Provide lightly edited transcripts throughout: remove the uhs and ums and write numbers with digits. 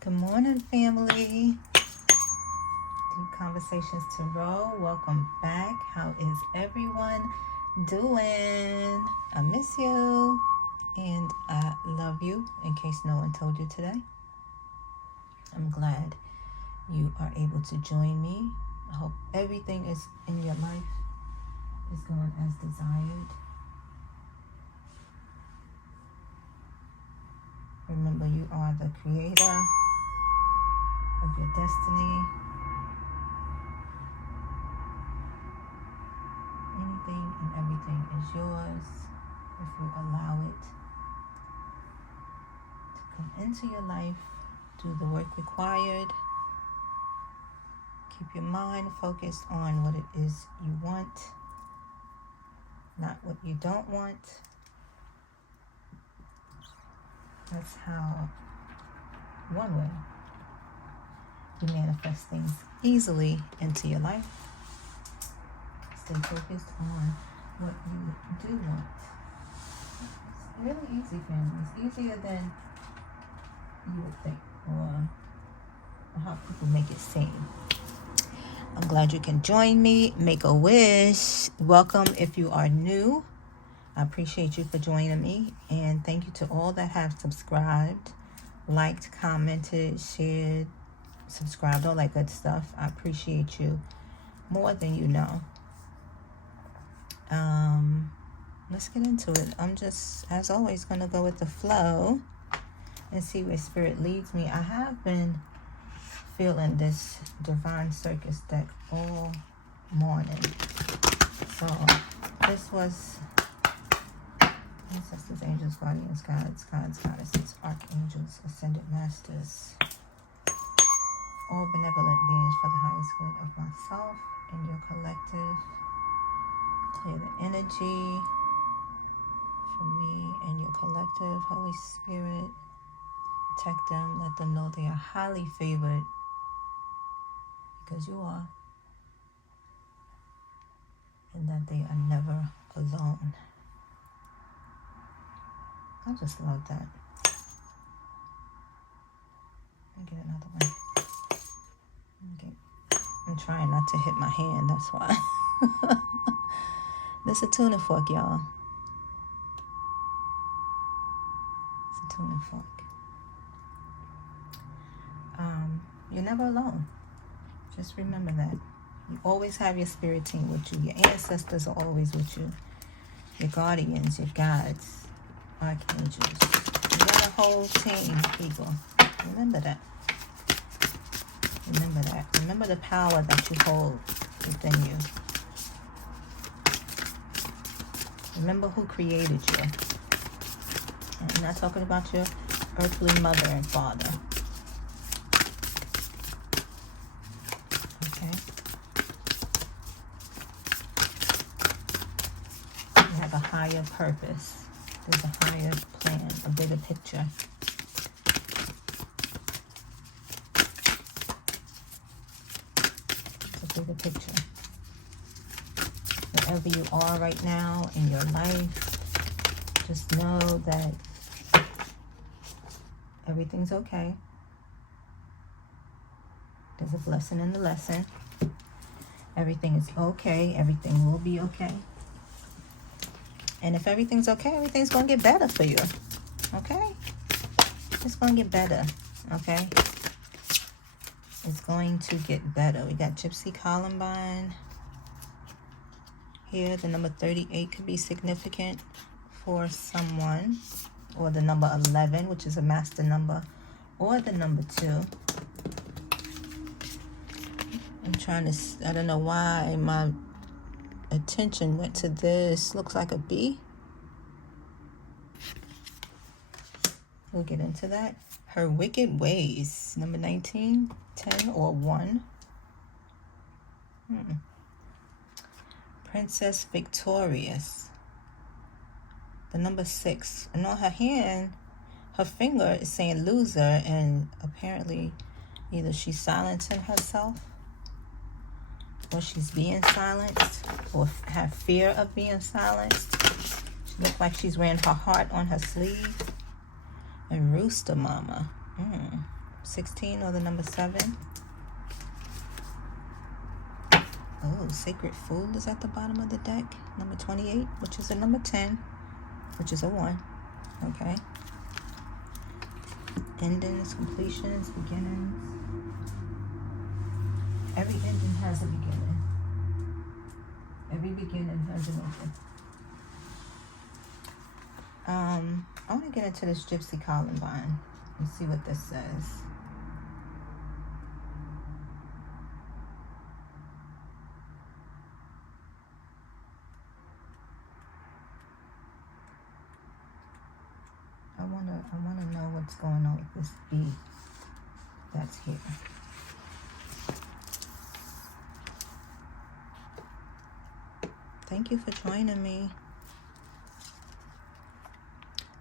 Good morning, family. Deep Conversations to Roll. Welcome back. How is everyone doing? I miss you and I love you, in case no one told you today. I'm glad you are able to join me. I hope everything is in your life is going as desired. Remember, you are the creator of your destiny. Anything and everything is yours if you allow it to come into your life. Do the work required. Keep your mind focused on what it is you want, not what you don't want. That's how, one way, you manifest things easily into your life. Stay focused on what you do want. It's really easy, family. It's easier than you would think, or how people make it seem. I'm glad you can join me. Make a wish. Welcome if you are new. I appreciate you for joining me. And thank you to all that have subscribed, liked, commented, shared, subscribed, all that good stuff. I appreciate you more than you know. Let's get into it. I'm just, as always, going to go with the flow and see where spirit leads me. I have been feeling this Divine Circus deck all morning. So this was ancestors, angels, guardians, guides, goddesses, archangels, ascended masters, all benevolent beings for the highest good of myself and your collective. Clear the energy for me and your collective. Holy Spirit, protect them. Let them know they are highly favored, because you are, and that they are never alone. I just love that. Let me get another one. Okay. I'm trying not to hit my hand, that's why. This is a tuning fork, y'all. It's a tuning fork. You're never alone. Just remember that. You always have your spirit team with you. Your ancestors are always with you. Your guardians, your guides, archangels. You got a whole team, people. Remember that. Remember that. Remember the power that you hold within you. Remember who created you. And I'm not talking about your earthly mother and father. Okay? You have a higher purpose. There's a higher plan, a bigger picture. It's a bigger picture. Wherever you are right now in your life, just know that everything's okay. There's a blessing in the lesson. Everything is okay. Everything will be okay. And if everything's okay, everything's going to get better for you. Okay? It's going to get better. Okay? It's going to get better. We got Gypsy Columbine. Here, the number 38 could be significant for someone, or the number 11, which is a master number, or the number 2. I'm trying to, I don't know why my attention went to this. Looks like a B. We'll get into that. Her wicked ways, number 19, 10, or 1. Princess Victorious, the number 6. And on her hand, her finger is saying loser, and apparently either she's silencing herself, or she's being silenced, or have fear of being silenced. She looks like she's wearing her heart on her sleeve. And Rooster Mama. 16 or the number 7. Oh, Sacred Fool is at the bottom of the deck. Number 28, which is a number 10, which is a 1. Okay. Endings, completions, beginnings. Every ending has a beginning. Every beginning has an ending. I want to get into this Gypsy Columbine and see what this says. I wanna know what's going on with this bee that's here. Thank you for joining me.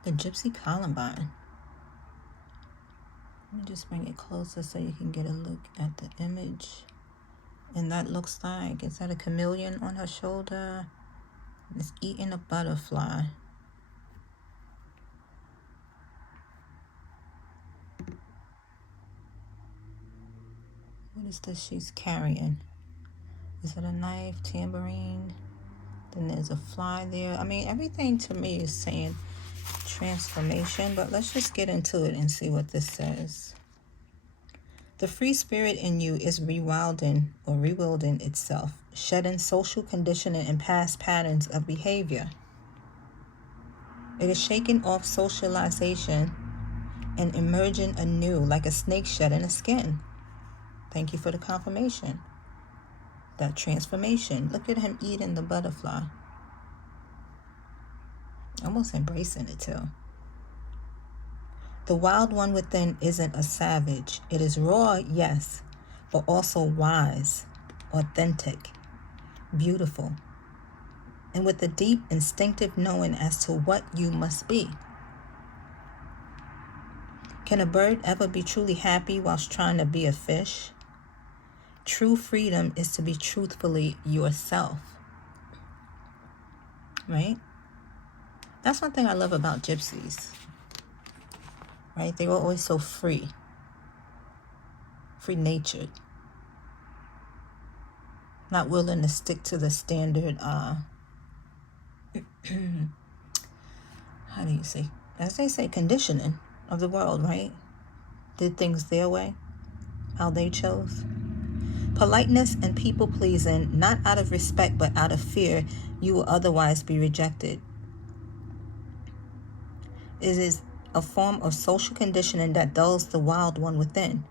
The Gypsy Columbine. Let me just bring it closer so you can get a look at the image. And that looks like, is that a chameleon on her shoulder? It's eating a butterfly. What is this she's carrying? Is it a knife, tambourine? Then there's a fly there. I mean, everything to me is saying transformation, but let's just get into it and see what this says. The free spirit in you is rewilding itself, shedding social conditioning and past patterns of behavior. It is shaking off socialization and emerging anew like a snake shedding a skin. Thank you for the confirmation. That transformation. Look at him eating the butterfly. Almost embracing it too. The wild one within isn't a savage. It is raw, yes, but also wise, authentic, beautiful, and with a deep instinctive knowing as to what you must be. Can a bird ever be truly happy whilst trying to be a fish? True freedom is to be truthfully yourself. Right? That's one thing I love about gypsies. Right? They were always so free. Free-natured. Not willing to stick to the standard, how do you say? As they say, conditioning of the world, right? Did things their way, how they chose. Politeness and people-pleasing, not out of respect, but out of fear, you will otherwise be rejected. It is a form of social conditioning that dulls the wild one within.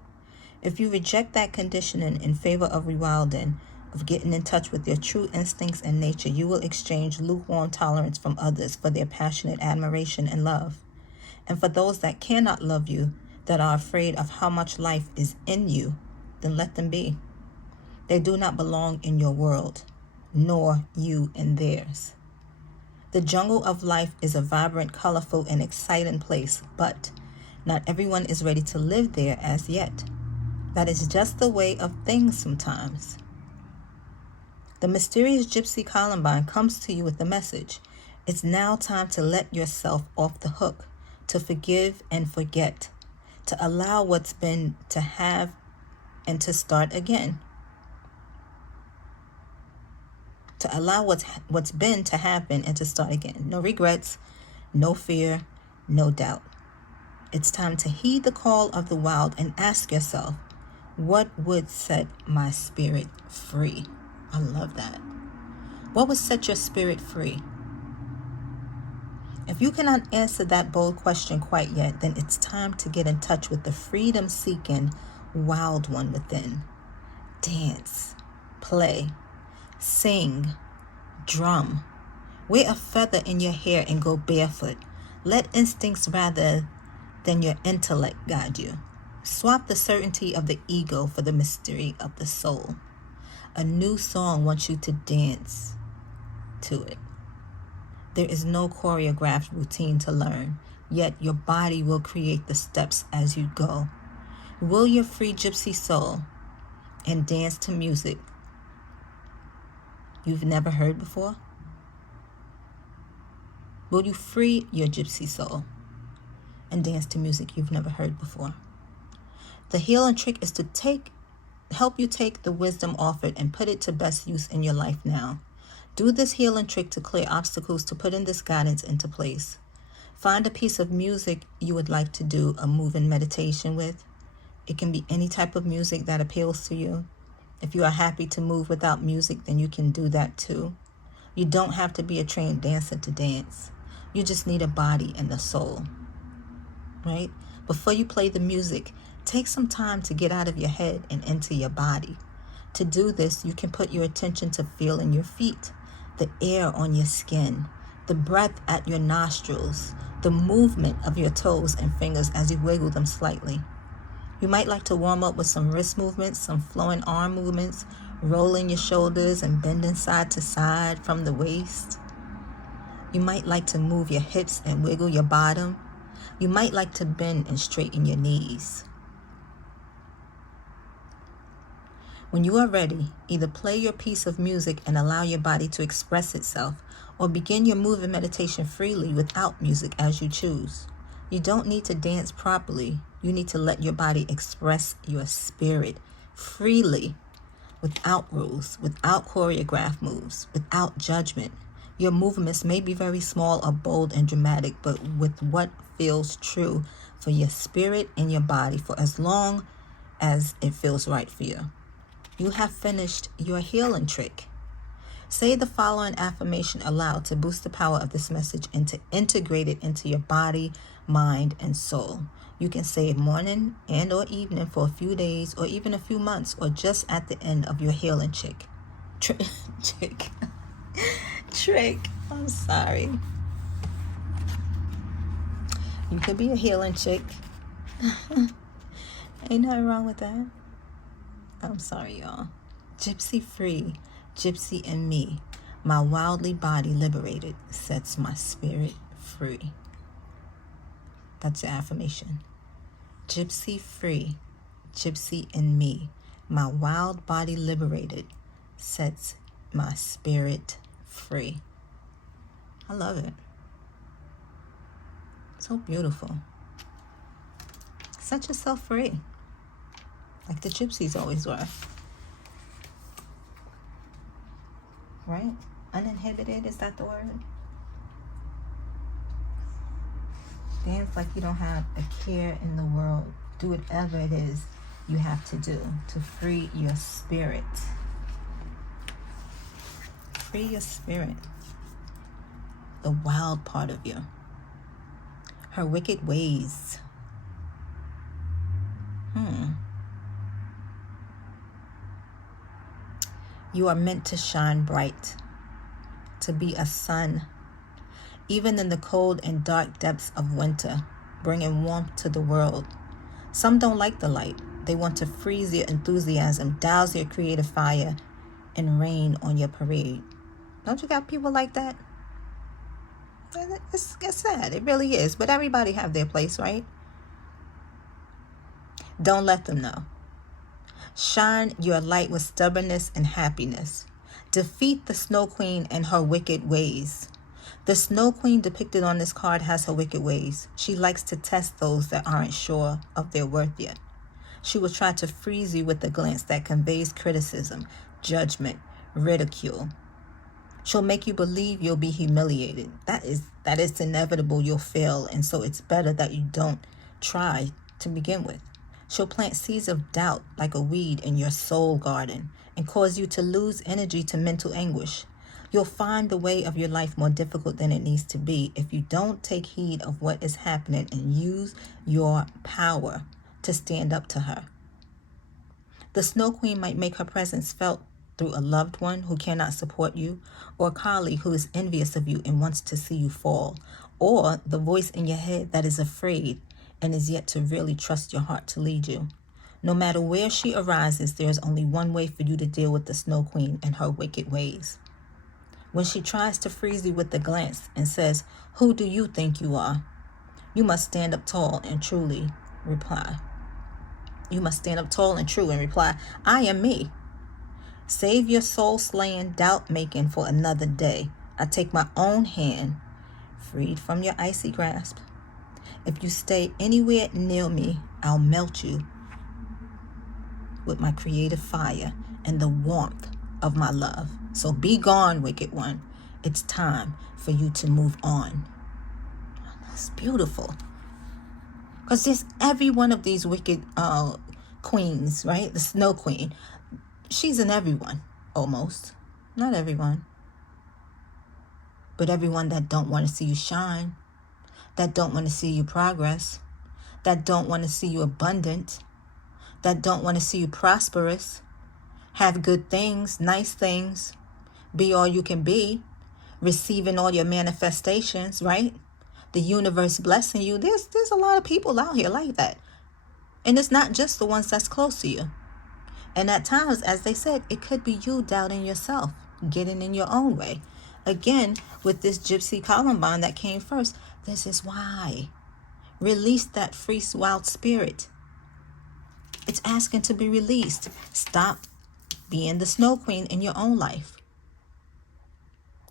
If you reject that conditioning in favor of rewilding, of getting in touch with your true instincts and nature, you will exchange lukewarm tolerance from others for their passionate admiration and love. And for those that cannot love you, that are afraid of how much life is in you, then let them be. They do not belong in your world, nor you in theirs. The jungle of life is a vibrant, colorful, and exciting place, but not everyone is ready to live there as yet. That is just the way of things sometimes. The mysterious Gypsy Columbine comes to you with the message. It's now time to let yourself off the hook, to forgive and forget, to allow what's been to have and to start again. To allow what's been to happen and to start again. No regrets, no fear, no doubt. It's time to heed the call of the wild and ask yourself, what would set my spirit free? I love that. What would set your spirit free? If you cannot answer that bold question quite yet, then it's time to get in touch with the freedom-seeking wild one within. Dance, play, sing, drum. Wear a feather in your hair and go barefoot. Let instincts rather than your intellect guide you. Swap the certainty of the ego for the mystery of the soul. A new song wants you to dance to it. There is no choreographed routine to learn, yet your body will create the steps as you go. Will your free gypsy soul and dance to music you've never heard before? Will you free your gypsy soul and dance to music you've never heard before? The healing trick is to help you take the wisdom offered and put it to best use in your life now. Do this healing trick to clear obstacles, to put in this guidance into place. Find a piece of music you would like to do a move-in meditation with. It can be any type of music that appeals to you. If you are happy to move without music, then you can do that too. You don't have to be a trained dancer to dance. You just need a body and a soul, right? Before you play the music, take some time to get out of your head and into your body. To do this, you can put your attention to feeling your feet, the air on your skin, the breath at your nostrils, the movement of your toes and fingers as you wiggle them slightly. You might like to warm up with some wrist movements, some flowing arm movements, rolling your shoulders and bending side to side from the waist. You might like to move your hips and wiggle your bottom. You might like to bend and straighten your knees. When you are ready, either play your piece of music and allow your body to express itself, or begin your moving meditation freely without music as you choose. You don't need to dance properly. You need to let your body express your spirit freely, without rules, without choreographed moves, without judgment. Your movements may be very small or bold and dramatic, but with what feels true for your spirit and your body for as long as it feels right for you. You have finished your healing trick. Say the following affirmation aloud to boost the power of this message and to integrate it into your body, mind, and soul. You can say it morning and or evening for a few days or even a few months, or just at the end of your healing trick. Trick. I'm sorry. You could be a healing chick. Ain't nothing wrong with that. I'm sorry, y'all. Gypsy free, gypsy in me. My wildly body liberated sets my spirit free. That's the affirmation. Gypsy free, gypsy in me. My wild body liberated sets my spirit free. I love it. So beautiful. Set yourself free, like the gypsies always were. Right? Uninhibited, is that the word? Dance like you don't have a care in the world. Do whatever it is you have to do to free your spirit. Free your spirit. The wild part of you. Her wicked ways. You are meant to shine bright, to be a sun, even in the cold and dark depths of winter, bringing warmth to the world. Some don't like the light. They want to freeze your enthusiasm, douse your creative fire, and rain on your parade. Don't you got people like that? It's sad. It really is. But everybody have their place, right? Don't let them know. Shine your light with stubbornness and happiness. Defeat the Snow Queen and her wicked ways. The Snow Queen depicted on this card has her wicked ways. She likes to test those that aren't sure of their worth yet. She will try to freeze you with a glance that conveys criticism, judgment, ridicule. She'll make you believe you'll be humiliated. That is inevitable. You'll fail, and so it's better that you don't try to begin with. She'll plant seeds of doubt like a weed in your soul garden and cause you to lose energy to mental anguish. You'll find the way of your life more difficult than it needs to be if you don't take heed of what is happening and use your power to stand up to her. The Snow Queen might make her presence felt through a loved one who cannot support you, or a colleague who is envious of you and wants to see you fall, or the voice in your head that is afraid and is yet to really trust your heart to lead you. No matter where she arises, there is only one way for you to deal with the Snow Queen and her wicked ways. When she tries to freeze you with a glance and says, "Who do you think you are?" you must stand up tall and truly reply. You must stand up tall and true and reply, "I am me." Save your soul-slaying doubt-making for another day. I take my own hand, freed from your icy grasp. If you stay anywhere near me, I'll melt you with my creative fire and the warmth of my love. So be gone, wicked one. It's time for you to move on. That's beautiful. Because there's every one of these wicked queens, right? The Snow Queen. She's in everyone, almost. Not everyone. But everyone that don't want to see you shine. That don't want to see you progress. That don't want to see you abundant. That don't want to see you prosperous. Have good things, nice things. Be all you can be. Receiving all your manifestations, right? The universe blessing you. There's a lot of people out here like that. And it's not just the ones that's close to you. And at times, as they said, it could be you doubting yourself, getting in your own way. Again, with this Gypsy Columbine that came first, this is why. Release that free, wild spirit. It's asking to be released. Stop being the Snow Queen in your own life.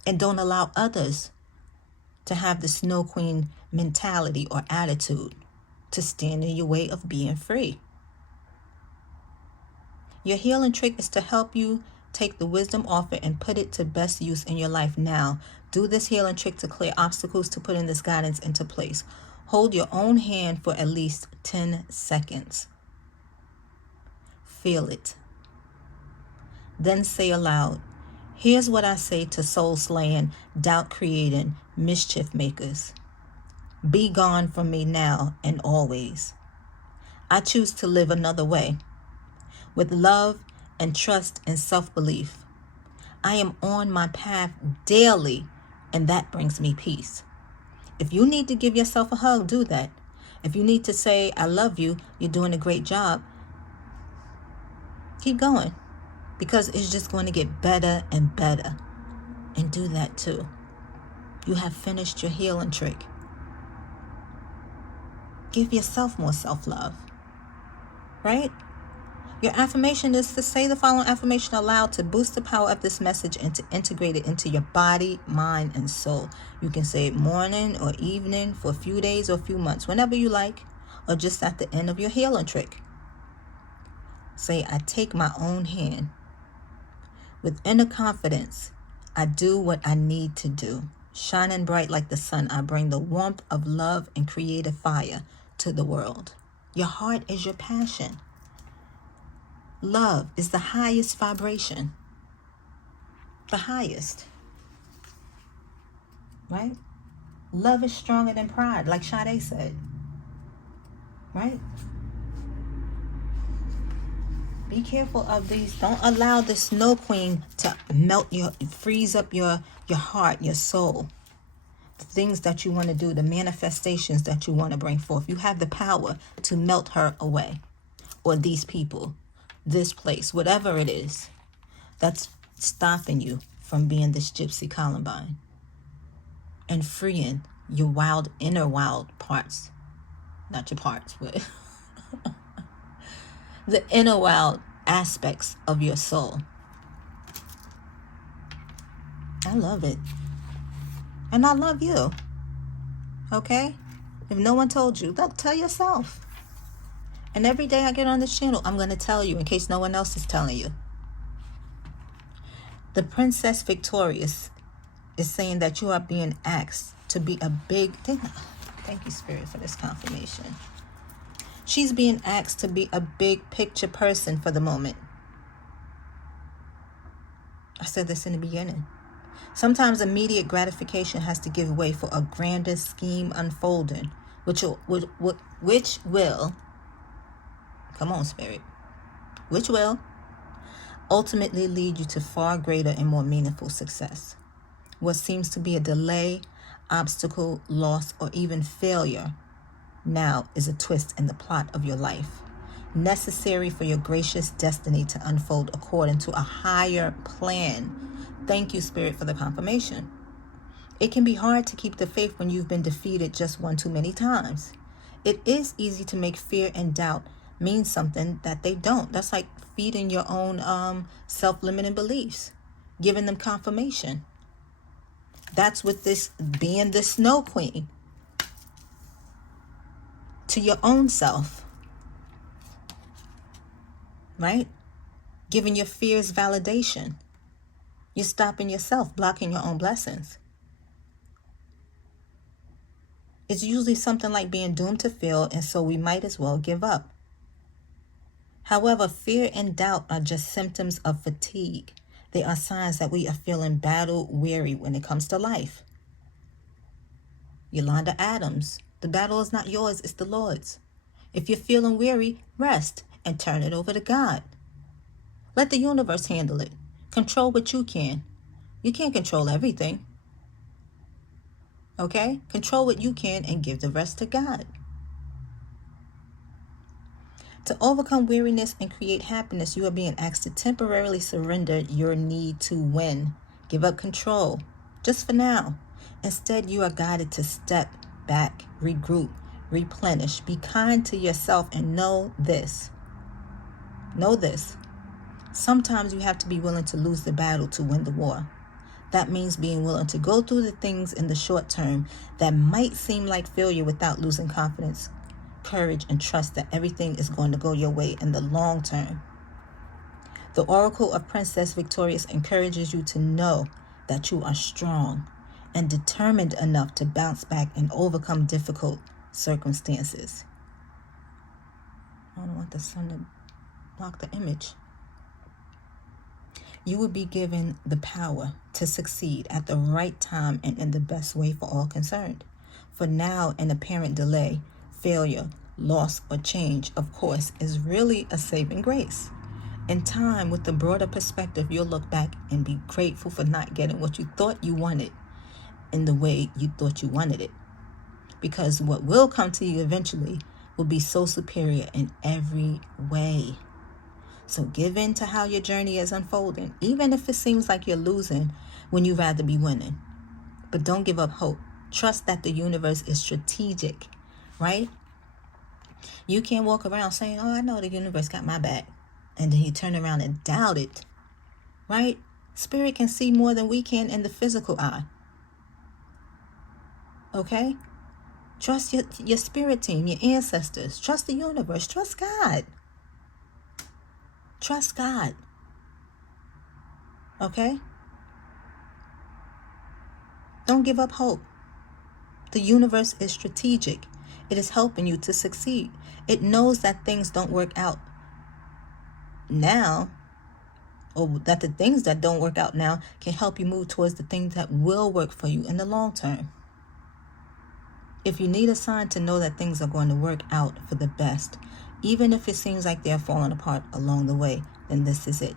And don't allow others to have the Snow Queen mentality or attitude to stand in your way of being free. Your healing trick is to help you take the wisdom offer and put it to best use in your life now. Do this healing trick to clear obstacles to put in this guidance into place. Hold your own hand for at least 10 seconds. Feel it. Then say aloud, here's what I say to soul-slaying, doubt-creating, mischief makers. Be gone from me now and always. I choose to live another way. With love and trust and self-belief. I am on my path daily, and that brings me peace. If you need to give yourself a hug, do that. If you need to say, I love you, you're doing a great job, keep going. Because it's just going to get better and better. And do that too. You have finished your healing trick. Give yourself more self-love. Right? Your affirmation is to say the following affirmation aloud to boost the power of this message and to integrate it into your body, mind, and soul. You can say it morning or evening for a few days or a few months, whenever you like, or just at the end of your healing trick. Say, I take my own hand. With inner confidence, I do what I need to do. Shining bright like the sun, I bring the warmth of love and creative fire to the world. Your heart is your passion. Love is the highest vibration. The highest. Right? Love is stronger than pride, like Sade said. Right? Be careful of these. Don't allow the Snow Queen to freeze up your heart, your soul. The things that you want to do, the manifestations that you want to bring forth. You have the power to melt her away. Or these people. This place, whatever it is that's stopping you from being this Gypsy Columbine and freeing your wild, inner wild parts. Not your parts, but the inner wild aspects of your soul. I love it. And I love you. Okay? If no one told you, tell yourself. And every day I get on this channel, I'm going to tell you in case no one else is telling you. The Princess Victorious is saying that you are being asked to be a big... Thank you, Spirit, for this confirmation. She's being asked to be a big picture person for the moment. I said this in the beginning. Sometimes immediate gratification has to give way for a grander scheme unfolding, which will... Come on, Spirit. Which will ultimately lead you to far greater and more meaningful success. What seems to be a delay, obstacle, loss, or even failure now is a twist in the plot of your life, necessary for your gracious destiny to unfold according to a higher plan. Thank you, Spirit, for the confirmation. It can be hard to keep the faith when you've been defeated just one too many times. It is easy to make fear and doubt mean something that they don't. That's like feeding your own self-limiting beliefs, giving them confirmation. That's what this being the Snow Queen to your own self. right? Giving your fears validation. You're stopping yourself, blocking your own blessings. It's usually something like being doomed to fail, and so we might as well give up. However, fear and doubt are just symptoms of fatigue. They are signs that we are feeling battle weary when it comes to life. Yolanda Adams, the battle is not yours, it's the Lord's. If you're feeling weary, rest and turn it over to God. Let the universe handle it. Control what you can. You can't control everything. Okay? Control what you can and give the rest to God. To overcome weariness and create happiness, you are being asked to temporarily surrender your need to win. Give up control, just for now. Instead, you are guided to step back, regroup, replenish. Be kind to yourself and know this. Know this. Sometimes you have to be willing to lose the battle to win the war. That means being willing to go through the things in the short term that might seem like failure without losing confidence, courage, and trust that everything is going to go your way in the long term. The Oracle of Princess Victorious encourages you to know that you are strong and determined enough to bounce back and overcome difficult circumstances. I don't want the sun to block the image. You will be given the power to succeed at the right time and in the best way for all concerned. For now, an apparent delay, failure, loss, or change, of course, is really a saving grace. In time, with the broader perspective, you'll look back and be grateful for not getting what you thought you wanted in the way you thought you wanted it. Because what will come to you eventually will be so superior in every way. So give in to how your journey is unfolding, even if it seems like you're losing when you'd rather be winning. But don't give up hope. Trust that the universe is strategic, right? You can't walk around saying, oh, I know the universe got my back. And then you turn around and doubt it, right? Spirit can see more than we can in the physical eye. Okay? Trust your spirit team, your ancestors. Trust the universe. Trust God. Trust God. Okay? Don't give up hope. The universe is strategic. It is helping you to succeed. It knows that things don't work out now, or that the things that don't work out now can help you move towards the things that will work for you in the long term. If you need a sign to know that things are going to work out for the best, even if it seems like they're falling apart along the way, then this is it.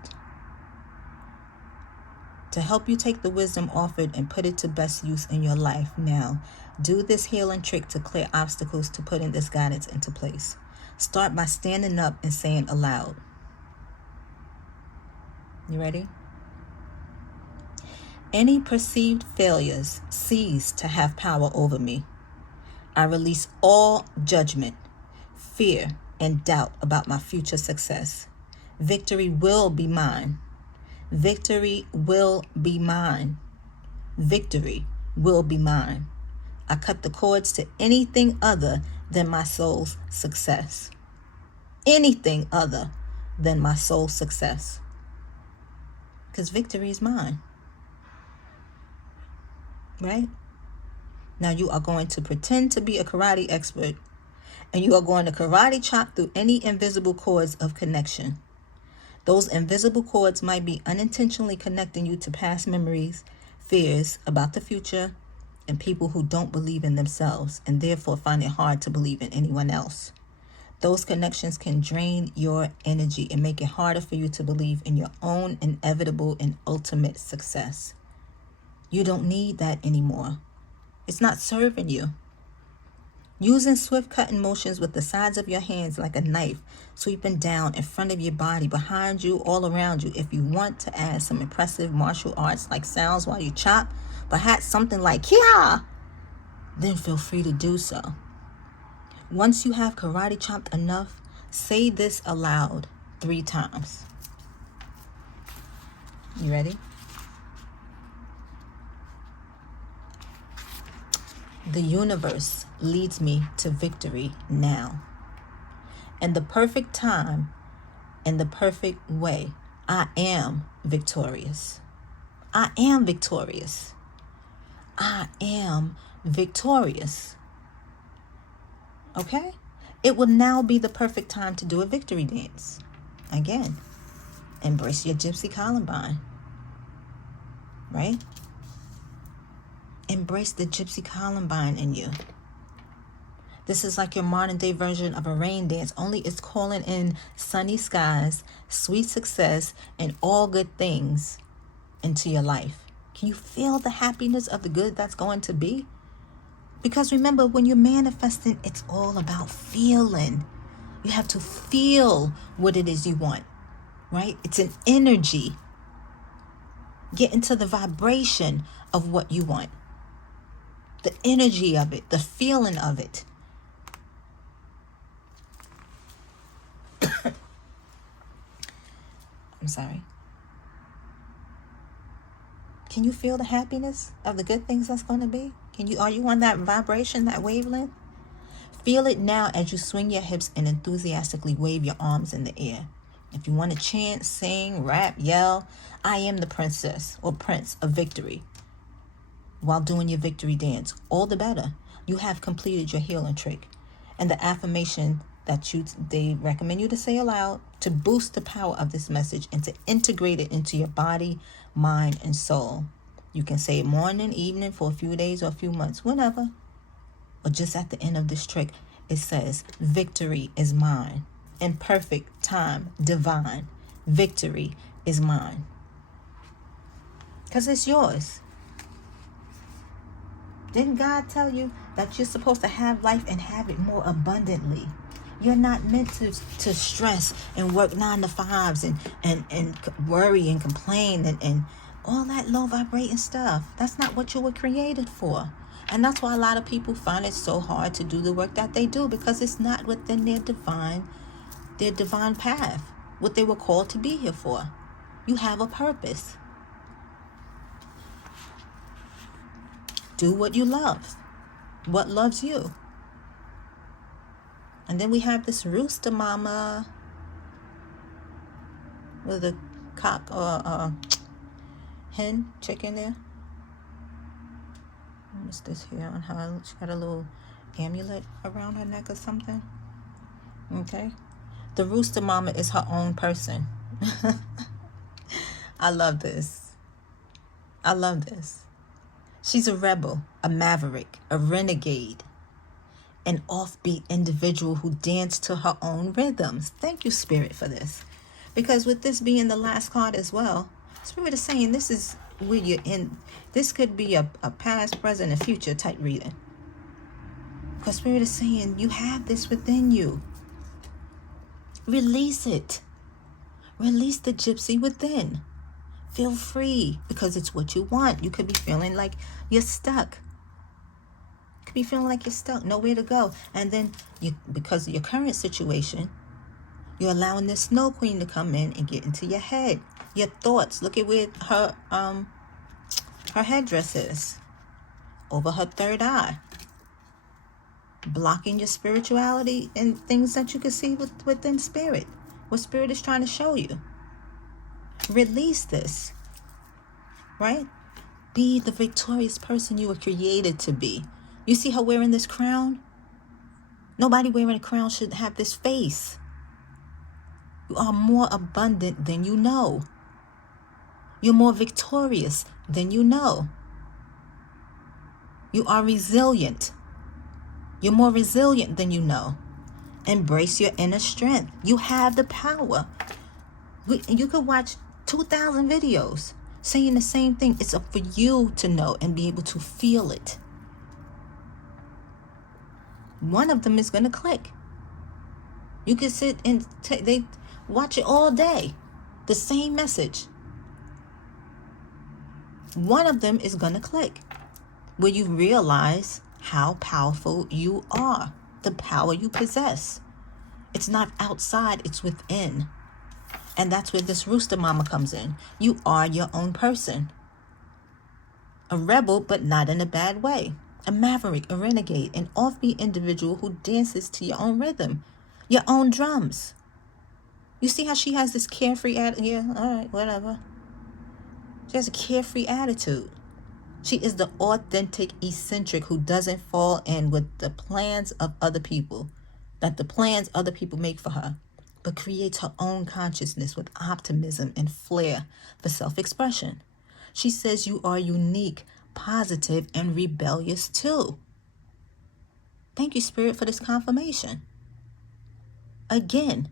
To help you take the wisdom offered and put it to best use in your life now, do this healing trick to clear obstacles to putting this guidance into place. Start by standing up and saying aloud. You ready? Any perceived failures cease to have power over me. I release all judgment, fear, and doubt about my future success. Victory will be mine. Victory will be mine. Victory will be mine. I cut the cords to anything other than my soul's success. Anything other than my soul's success. Because victory is mine. Right? Now you are going to pretend to be a karate expert, and you are going to karate chop through any invisible cords of connection. Those invisible cords might be unintentionally connecting you to past memories, fears about the future, and people who don't believe in themselves and therefore find it hard to believe in anyone else. Those connections can drain your energy and make it harder for you to believe in your own inevitable and ultimate success. You don't need that anymore. It's not serving you. Using swift cutting motions with the sides of your hands like a knife, sweeping down in front of your body, behind you, all around you. If you want to add some impressive martial arts like sounds while you chop, perhaps something like "Kia," then feel free to do so. Once you have karate chopped enough, say this aloud 3 times. You ready? The universe leads me to victory now. And the perfect time in the perfect way. I am victorious. I am victorious. I am victorious. Okay? It will now be the perfect time to do a victory dance. Again, embrace your Gypsy Columbine. Right? Embrace the Gypsy Columbine in you. This is like your modern day version of a rain dance, only it's calling in sunny skies, sweet success, and all good things into your life. Can you feel the happiness of the good that's going to be? Because remember, when you're manifesting, it's all about feeling. You have to feel what it is you want, right? It's an energy. Get into the vibration of what you want. The energy of it, the feeling of it. I'm sorry. Can you feel the happiness of the good things that's going to be? Are you on that vibration, that wavelength? Feel it now as you swing your hips and enthusiastically wave your arms in the air. If you want to chant, sing, rap, yell, I am the princess or prince of victory while doing your victory dance, all the better. You have completed your healing trick. And the affirmation that they recommend you to say aloud to boost the power of this message and to integrate it into your body, mind, and soul. You can say it morning, evening, for a few days or a few months, whenever. Or just at the end of this trick, it says, victory is mine. In perfect time, divine. Victory is mine. Because it's yours. Didn't God tell you that you're supposed to have life and have it more abundantly? You're not meant to stress and work 9 to 5s and worry and complain and all that low vibrating stuff. That's not what you were created for. And that's why a lot of people find it so hard to do the work that they do, because it's not within their divine path, what they were called to be here for. You have a purpose. Do what you love. What loves you. And then we have this rooster mama with a cock or hen chicken there. What's this here on her? She got a little amulet around her neck or something. Okay. The rooster mama is her own person. I love this. I love this. She's a rebel, a maverick, a renegade, an offbeat individual who danced to her own rhythms. Thank you, Spirit, for this. Because with this being the last card as well, Spirit is saying this is where you're in. This could be a past, present, and future type reading. Because Spirit is saying you have this within you. Release it. Release the gypsy within. Feel free, because it's what you want. You could be feeling like you're stuck. You could be feeling like you're stuck, nowhere to go. And then, because of your current situation, you're allowing this snow queen to come in and get into your head. Your thoughts. Look at where her headdress is. Over her third eye. Blocking your spirituality and things that you can see within spirit. What spirit is trying to show you. Release this, right? Be the victorious person you were created to be. You see her wearing this crown? Nobody wearing a crown should have this face. You are more abundant than you know. You're more victorious than you know. You are resilient. You're more resilient than you know. Embrace your inner strength. You have the power. You could watch 2,000 videos saying the same thing. It's up for you to know and be able to feel it. One of them is going to click. You can sit and they watch it all day. The same message. One of them is going to click. Where you realize how powerful you are. The power you possess. It's not outside, it's within. And that's where this rooster mama comes in. You are your own person. A rebel, but not in a bad way. A maverick, a renegade, an offbeat individual who dances to your own rhythm, your own drums. You see how she has this carefree attitude? Yeah, all right, whatever. She has a carefree attitude. She is the authentic eccentric who doesn't fall in with the plans of other people, that the plans other people make for her, but creates her own consciousness with optimism and flair for self-expression. She says you are unique, positive, and rebellious too. Thank you, Spirit, for this confirmation. Again,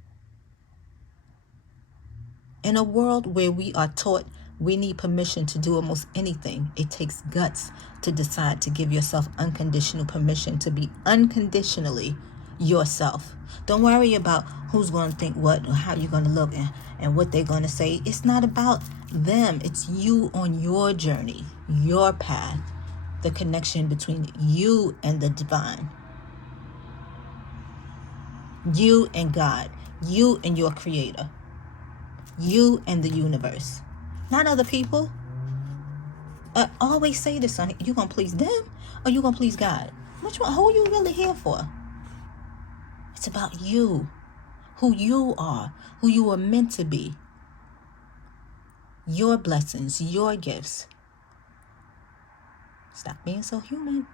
in a world where we are taught we need permission to do almost anything, it takes guts to decide to give yourself unconditional permission to be unconditionally yourself. Don't worry about who's going to think what or how you're going to look and what they're going to say. It's not about them. It's you on your journey, your path, the connection between you and the divine, you and God, you and your creator, you and the universe, not other people. I always say this, honey. You gonna please them or you gonna please God? Which one? Who are you really here for? It's about you, who you are meant to be, your blessings, your gifts. Stop being so human.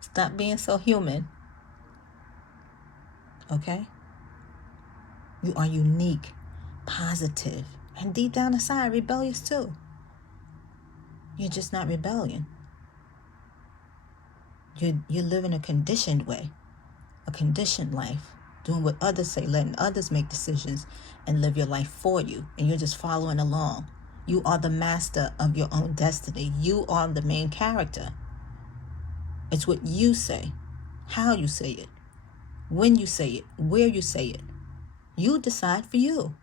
Stop being so human. Okay? You are unique, positive, and deep down inside, rebellious too. You're just not rebellion. You live in a conditioned way, a conditioned life, doing what others say, letting others make decisions and live your life for you. And you're just following along. You are the master of your own destiny. You are the main character. It's what you say, how you say it, when you say it, where you say it. You decide for you.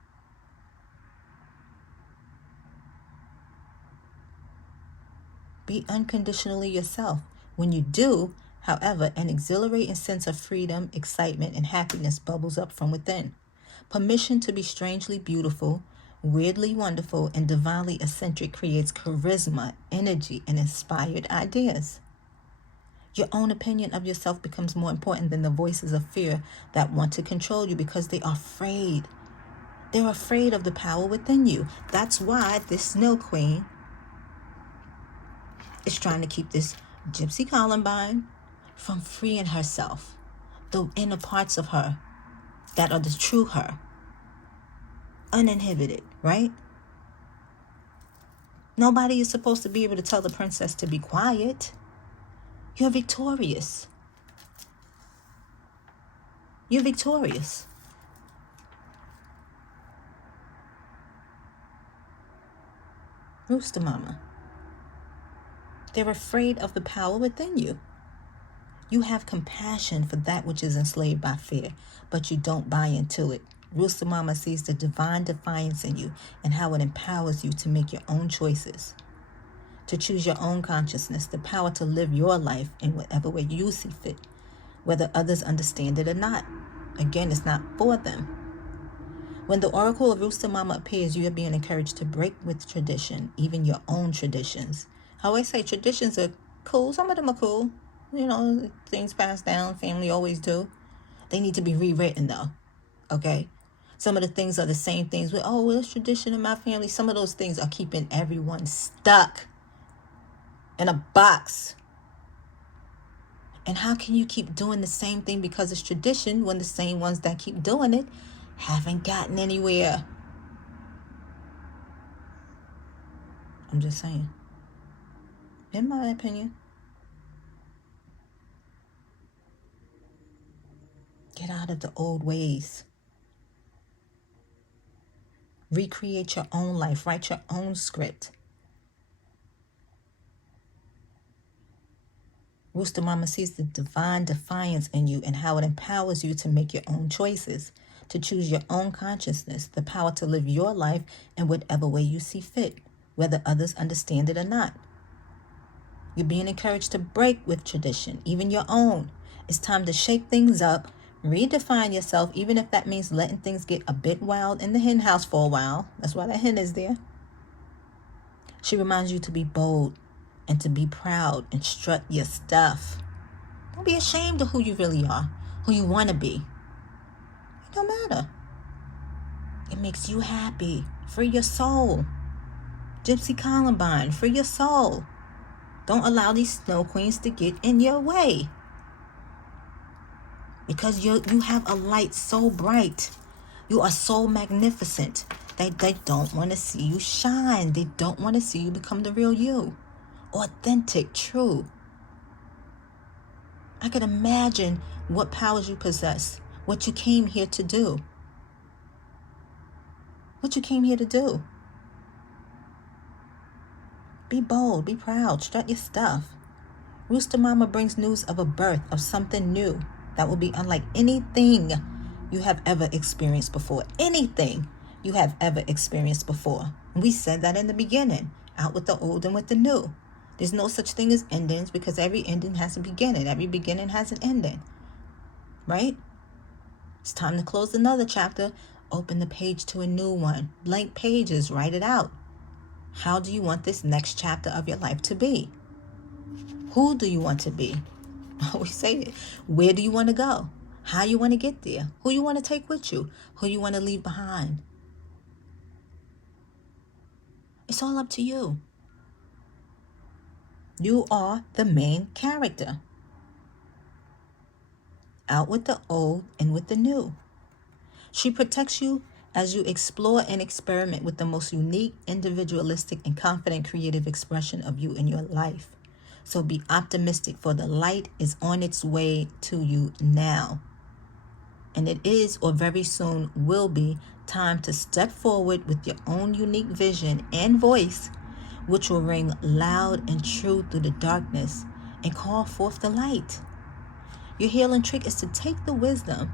Be unconditionally yourself. When you do, however, an exhilarating sense of freedom, excitement, and happiness bubbles up from within. Permission to be strangely beautiful, weirdly wonderful, and divinely eccentric creates charisma, energy, and inspired ideas. Your own opinion of yourself becomes more important than the voices of fear that want to control you because they are afraid. They're afraid of the power within you. That's why this Snow Queen is trying to keep this Gypsy Columbine from freeing herself, the inner parts of her that are the true her, uninhibited, right? Nobody is supposed to be able to tell the princess to be quiet. You're victorious. You're victorious. Rooster Mama. They're afraid of the power within you. You have compassion for that which is enslaved by fear, but you don't buy into it. Rooster Mama sees the divine defiance in you and how it empowers you to make your own choices, to choose your own consciousness, the power to live your life in whatever way you see fit, whether others understand it or not. Again, it's not for them. When the oracle of Rooster Mama appears, you are being encouraged to break with tradition, even your own traditions. I always say traditions are cool. Some of them are cool. You know, things passed down. Family always do. They need to be rewritten, though. Okay? Some of the things are the same things. Well, it's tradition in my family. Some of those things are keeping everyone stuck in a box. And how can you keep doing the same thing because it's tradition when the same ones that keep doing it haven't gotten anywhere? I'm just saying. In my opinion. Get out of the old ways. Recreate your own life. Write your own script. Rooster Mama sees the divine defiance in you and how it empowers you to make your own choices, to choose your own consciousness, the power to live your life in whatever way you see fit, whether others understand it or not. You're being encouraged to break with tradition, even your own. It's time to shake things up, redefine yourself, even if that means letting things get a bit wild in the hen house for a while. That's why that hen is there. She reminds you to be bold and to be proud and strut your stuff. Don't be ashamed of who you really are, who you want to be. matter. It makes you happy. Free your soul. Gypsy Columbine, free your soul. Don't allow these snow queens to get in your way. Because you have a light so bright. You are so magnificent. They don't want to see you shine. They don't want to see you become the real you. Authentic, true. I can imagine what powers you possess. What you came here to do. What you came here to do. Be bold, be proud, strut your stuff. Rooster Mama brings news of a birth of something new that will be unlike anything you have ever experienced before. Anything you have ever experienced before. And we said that in the beginning. Out with the old and with the new. There's no such thing as endings because every ending has a beginning. Every beginning has an ending. Right? It's time to close another chapter. Open the page to a new one. Blank pages. Write it out. How do you want this next chapter of your life to be? Who do you want to be? I always say it. Where do you want to go? How you want to get there? Who you want to take with you? Who you want to leave behind? It's all up to you. You are the main character. Out with the old and with the new. She protects you as you explore and experiment with the most unique, individualistic, and confident creative expression of you in your life. So be optimistic, for the light is on its way to you now. And it is, or very soon will be, time to step forward with your own unique vision and voice, which will ring loud and true through the darkness and call forth the light. Your healing trick is to take the wisdom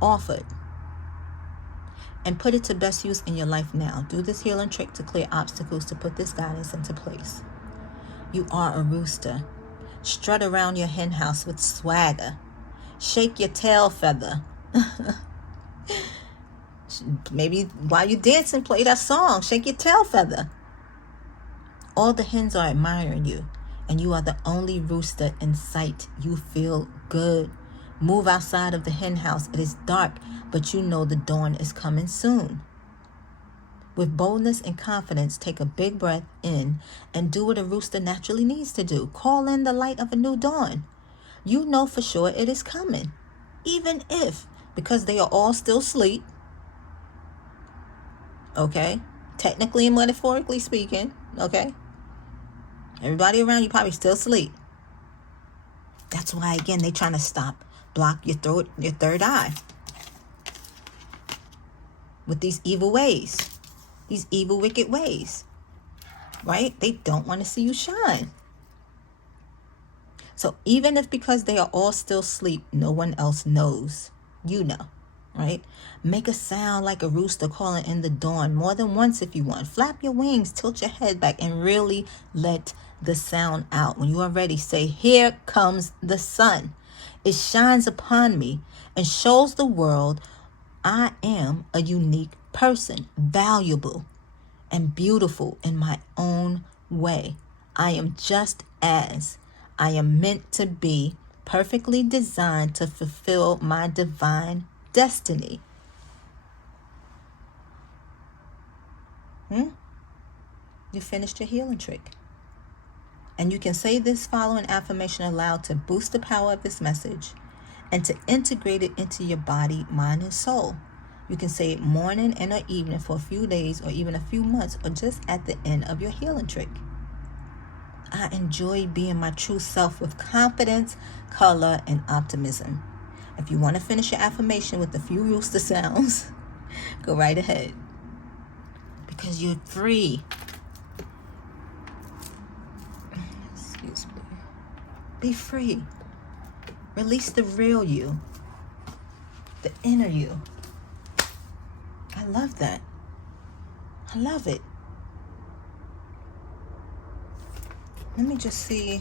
offered and put it to best use in your life now. Do this healing trick to clear obstacles, to put this guidance into place. You are a rooster. Strut around your hen house with swagger. Shake your tail feather. Maybe while you're dancing, play that song. Shake your tail feather. All the hens are admiring you, and you are the only rooster in sight. You feel good. Move outside of the hen house. It is dark, but you know the dawn is coming soon. With boldness and confidence, take a big breath in and do what a rooster naturally needs to do. Call in the light of a new dawn. You know for sure it is coming. Even if, because they are all still asleep, okay? Technically and metaphorically speaking, okay? Everybody around you probably still asleep. That's why, again, they're trying to block your throat, your third eye. With these evil ways. These evil, wicked ways. Right? They don't want to see you shine. So even if because they are all still asleep, no one else knows, you know, right? Make a sound like a rooster calling in the dawn more than once if you want. Flap your wings, tilt your head back, and really let the sound out. When you are ready, say, "Here comes the sun. It shines upon me and shows the world I am a unique person, valuable and beautiful in my own way. I am just as I am meant to be, perfectly designed to fulfill my divine destiny." You finished your healing trick. And you can say this following affirmation aloud to boost the power of this message and to integrate it into your body, mind, and soul. You can say it morning and or evening for a few days or even a few months, or just at the end of your healing trick. I enjoy being my true self with confidence, color, and optimism. If you want to finish your affirmation with a few rooster sounds, go right ahead. Because you're free. Excuse me. Be free. Release the real you. The inner you. I love that. I love it. Let me just see.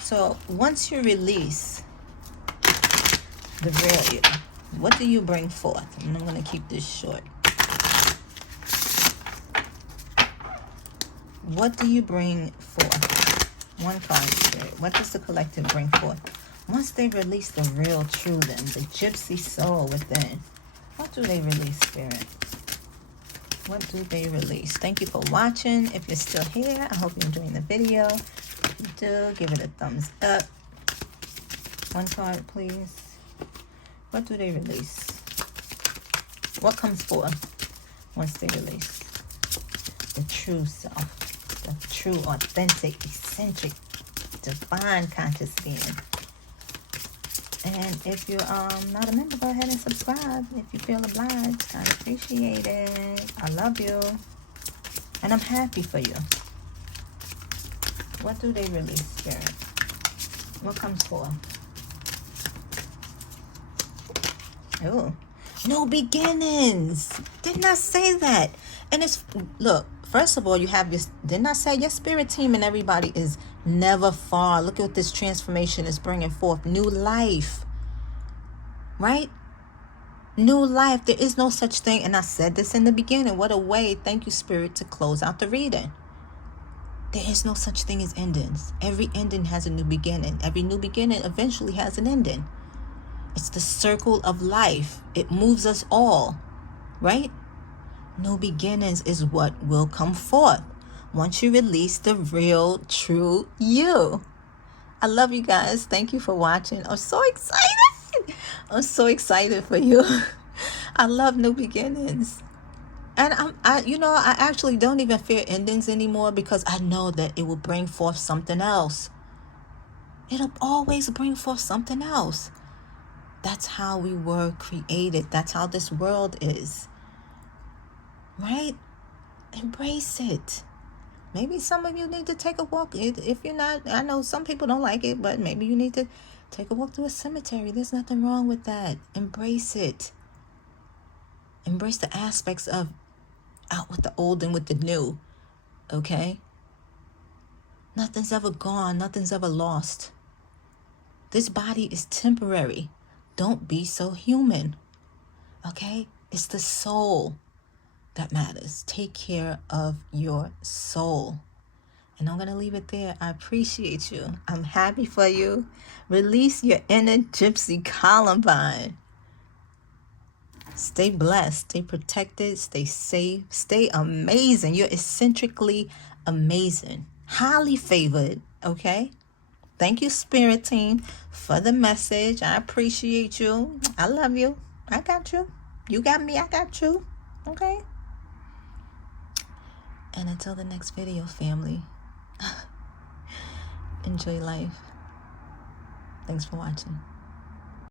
So once you release the real you, what do you bring forth? And I'm going to keep this short. What do you bring forth? One card, Spirit. What does the collective bring forth? Once they release the real true them, the gypsy soul within, what do they release, Spirit? What do they release? Thank you for watching. If you're still here, I hope you're enjoying the video. If you do, give it a thumbs up. One card, please. What do they release? What comes forth once they release? The true self. The true, authentic, eccentric, divine conscious being. And if you're not a member, go ahead and subscribe if you feel obliged. I appreciate it. I love you. And I'm happy for you. What do they release, Spirit? What comes forth? Oh, new beginnings. Didn't I say that? And it's, look, first of all, you have your, didn't I say your spirit team and everybody is never far. Look at what this transformation is bringing forth. New life. Right? New life. There is no such thing. And I said this in the beginning. What a way, thank you, Spirit, to close out the reading. There is no such thing as endings. Every ending has a new beginning. Every new beginning eventually has an ending. It's the circle of life. It moves us all. Right? New beginnings is what will come forth once you release the real, true you. I love you guys. Thank you for watching. I'm so excited. I'm so excited for you. I love new beginnings. And I actually don't even fear endings anymore because I know that it will bring forth something else. It'll always bring forth something else. That's how we were created. That's how this world is. Right? Embrace it. Maybe some of you need to take a walk. If you're not, I know some people don't like it, but maybe you need to take a walk through a cemetery. There's nothing wrong with that. Embrace it. Embrace the aspects of out with the old and with the new. Okay? Nothing's ever gone. Nothing's ever lost. This body is temporary. Don't be so human. Okay? It's the soul that matters. Take care of your soul. And I'm going to leave it there. I appreciate you. I'm happy for you. Release your inner gypsy Columbine. Stay blessed. Stay protected. Stay safe. Stay amazing. You're eccentrically amazing. Highly favored. Okay? Thank you, Spirit Team, for the message. I appreciate you. I love you. I got you. You got me. I got you. Okay? And until the next video, family, enjoy life. Thanks for watching.